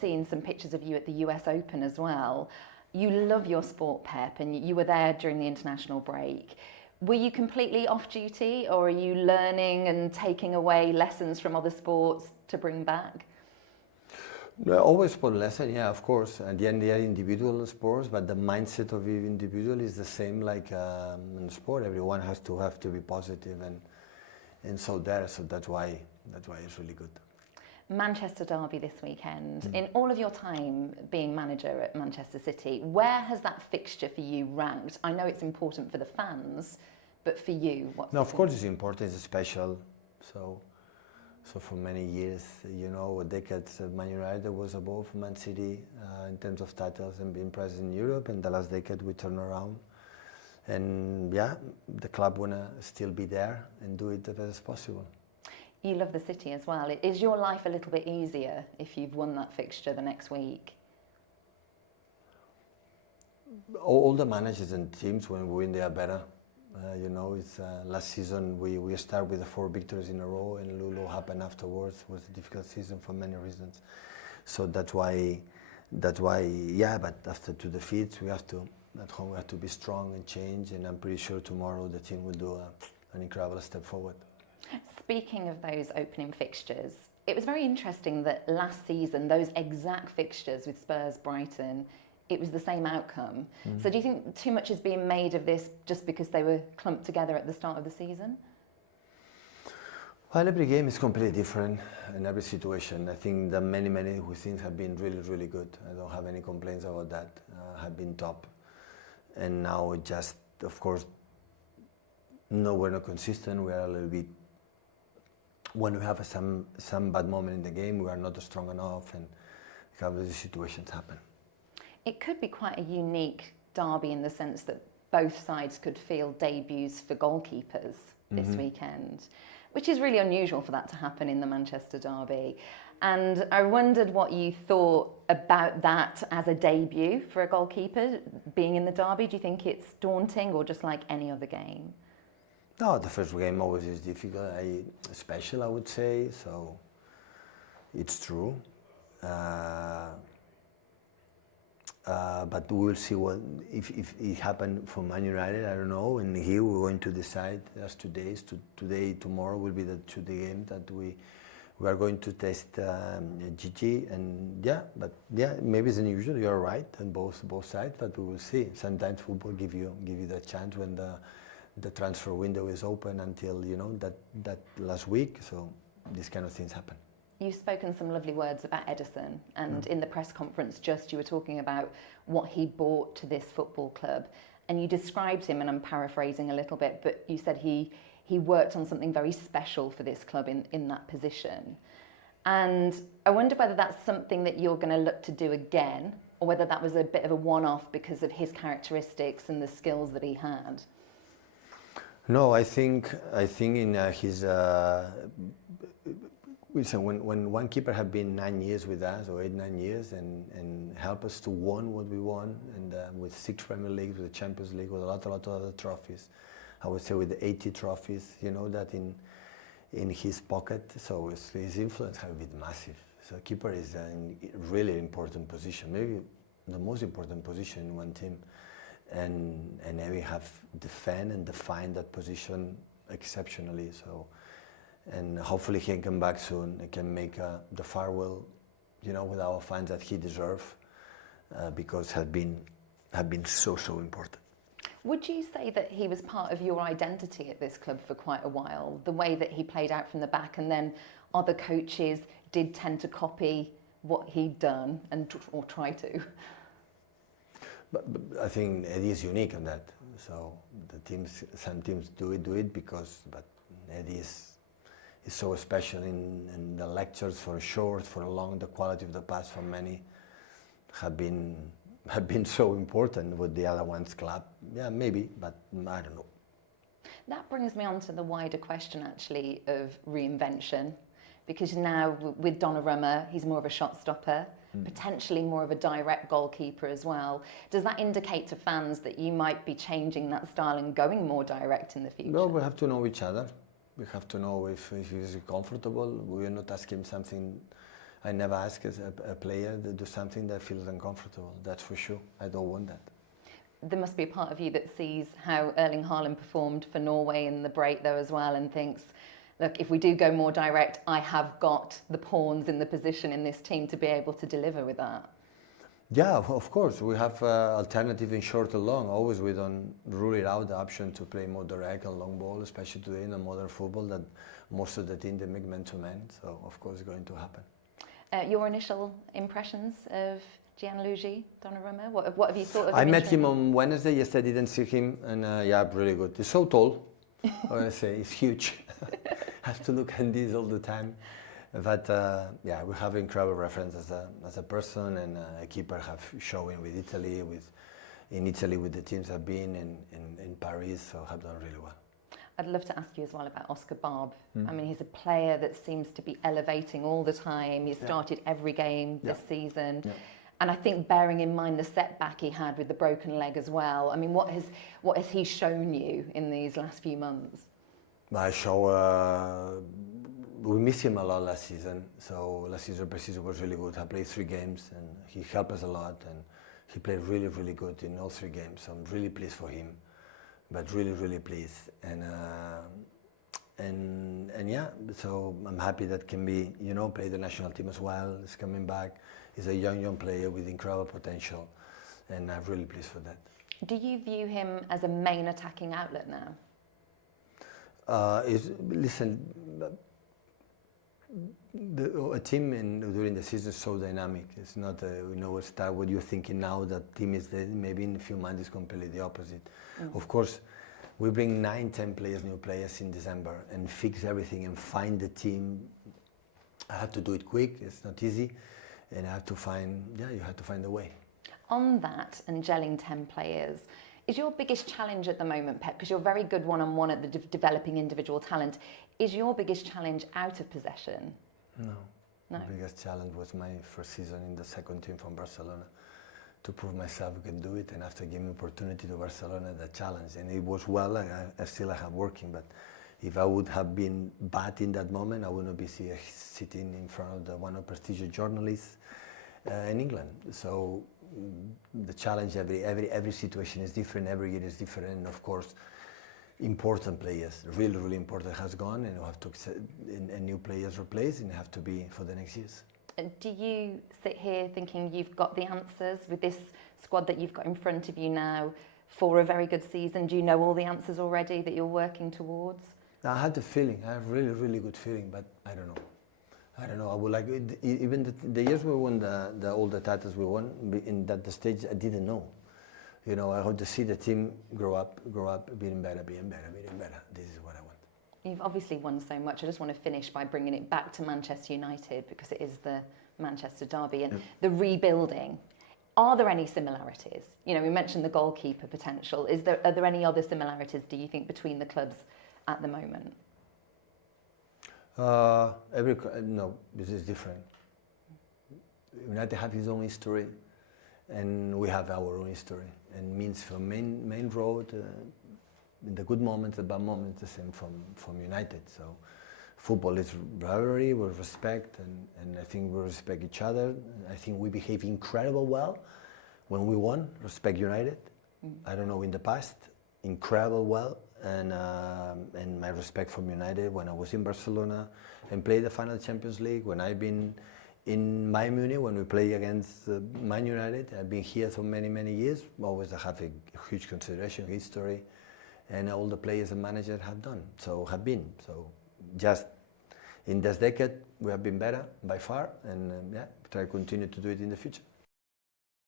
Seen some pictures of you at the US Open as well. You love your sport, Pep, and you were there during the international break. Were you completely off duty, or are you learning and taking away lessons from other sports to bring back? Always sport lesson, yeah, of course. At the end, they are individual sports, but the mindset of each individual is the same like in sport. Everyone has to be positive, and so that's why it's really good. Manchester derby this weekend. In all of your time being manager at Manchester City, where has that fixture for you ranked? I know it's important for the fans, but for you, what's No, of course it's important, it's special. So for many years, decades, Man United was above Man City in terms of titles and being present in Europe. And the last decade we turned around. And yeah, the club wanna still be there and do it the best as possible. You love the city as well. Is your life a little bit easier if you've won that fixture the next week? All the managers and teams, when we win, they are better. It's last season we start with the 4 victories in a row, and Lulu happened afterwards. It was a difficult season for many reasons. So that's why, yeah. But after 2 defeats, at home we have to be strong and change. And I'm pretty sure tomorrow the team will do an incredible step forward. Speaking of those opening fixtures, it was very interesting that last season, those exact fixtures with Spurs, Brighton, it was the same outcome. So do you think too much is being made of this just because they were clumped together at the start of the season? Well, every game is completely different in every situation. I think that many things have been really, really good. I don't have any complaints about that. Have been top. And now it just, of course, no, we're not consistent. We are a little bit, when we have some bad moment in the game, we are not strong enough, and these situations happen. It could be quite a unique derby in the sense that both sides could field debuts for goalkeepers this weekend, which is really unusual for that to happen in the Manchester derby. And I wondered what you thought about that as a debut for a goalkeeper being in the derby. Do you think it's daunting or just like any other game? No, the first game always is difficult, special, I would say, so it's true. But we will see what if it happened for Man United. I don't know. And here we're going to decide. As today, tomorrow will be the 2 games that we are going to test Gigi. And maybe it's unusual. You're right on both sides, but we will see. Sometimes football give you the chance when the transfer window is open until that last week. So these kind of things happen. You've spoken some lovely words about Ederson, and in the press conference you were talking about what he brought to this football club, and you described him, and I'm paraphrasing a little bit, but you said he worked on something very special for this club in that position. And I wonder whether that's something that you're going to look to do again, or whether that was a bit of a one-off because of his characteristics and the skills that he had. No, I think in his when one keeper had been 9 years with us, or 8-9 years, and help us to win what we won, and with 6 Premier Leagues, with the Champions League, with a lot of other trophies. I would say with 80 trophies, that in his pocket. So his influence has been massive. So keeper is a really important position, maybe the most important position in one team. And we have defend and define that position exceptionally. So, and hopefully he can come back soon and can make the farewell, with our fans that he deserves, because have been so important. Would you say that he was part of your identity at this club for quite a while? The way that he played out from the back, and then other coaches did tend to copy what he'd done or try to. But I think Eddie is unique on that. So some teams do it but Eddie is so special in the lectures for short, for long. The quality of the pass for many have been so important with the other ones club. Yeah, maybe, but I don't know. That brings me on to the wider question actually of reinvention, because now with Donnarumma, he's more of a shot stopper, potentially more of a direct goalkeeper as well. Does that indicate to fans that you might be changing that style and going more direct in the future? No, we have to know each other. We have to know if he's comfortable. We are not asking something I never ask a player to do something that feels uncomfortable. That's for sure. I don't want that. There must be a part of you that sees how Erling Haaland performed for Norway in the break though as well, and thinks, look, if we do go more direct, I have got the pawns in the position in this team to be able to deliver with that. Yeah, of course. We have alternative in short and long. Always we don't rule it out, the option to play more direct and long ball, especially today in the modern football that most of the team, they make man-to-man. So, of course, it's going to happen. Your initial impressions of Gianluigi Donnarumma? What have you thought of him? I met him on Wednesday. Yesterday I didn't see him. And yeah, really good. He's so tall. I say he's huge. I have to look at this all the time. But yeah, we have incredible reference as a person and a keeper. Have showing with Italy, in Italy with the teams I've been in Paris, so have done really well. I'd love to ask you as well about Oscar Bobb. I mean, he's a player that seems to be elevating all the time. He's started every game this season. Yeah. And I think bearing in mind the setback he had with the broken leg as well, I mean, what has he shown you in these last few months? We missed him a lot last season. So last season, pre-season was really good. I played 3 games and he helped us a lot. And he played really, really good in all 3 games. So I'm really pleased for him. But really, really pleased, and yeah. So I'm happy that can be, play the national team as well. He's coming back. He's a young player with incredible potential, and I'm really pleased for that. Do you view him as a main attacking outlet now? A team during the season is so dynamic. It's not a start what you're thinking now. That team is there. Maybe in a few months it's completely the opposite. Of course, we bring 9-10 players, new players in December, and fix everything and find the team. I have to do it quick. It's not easy, and I have to find. Yeah, you have to find a way. On that and gelling 10 players, is your biggest challenge at the moment, Pep? Because you're very good one-on-one at the developing individual talent. Is your biggest challenge out of possession? No. The biggest challenge was my first season in the second team from Barcelona. To prove myself I can do it, and after giving me opportunity to Barcelona, the challenge, and it was well. I still have working, but if I would have been bad in that moment, I would not be sitting in front of one of the prestigious journalists in England. So the challenge, every situation is different, every year is different, and of course, important players, really important, has gone, and you have to and new players replace, and have to be for the next years. Do you sit here thinking you've got the answers with this squad that you've got in front of you now for a very good season? Do you know all the answers already that you're working towards? I had the feeling. I have really good feeling, but I don't know. I would like even the years we won all the titles we won in that stage. I didn't know. I hope to see the team grow up, being better. This is what I want. You've obviously won so much. I just want to finish by bringing it back to Manchester United, because it is the Manchester derby and the rebuilding. Are there any similarities? We mentioned the goalkeeper potential. Are there any other similarities, do you think, between the clubs at the moment? No, this is different. United have his own history, and we have our own history. And means from main road, in the good moments, the bad moments, the same from United. So football is rivalry, we respect, and I think we respect each other. I think we behave incredible well when we won, respect United. I don't know in the past, incredible well, and my respect from United when I was in Barcelona and played the final Champions League, when I've been in Bayern Munich, when we play against Man United. I've been here for many years. Always I have a huge consideration, history, and all the players and managers have done, so just in this decade we have been better by far, and try to continue to do it in the future.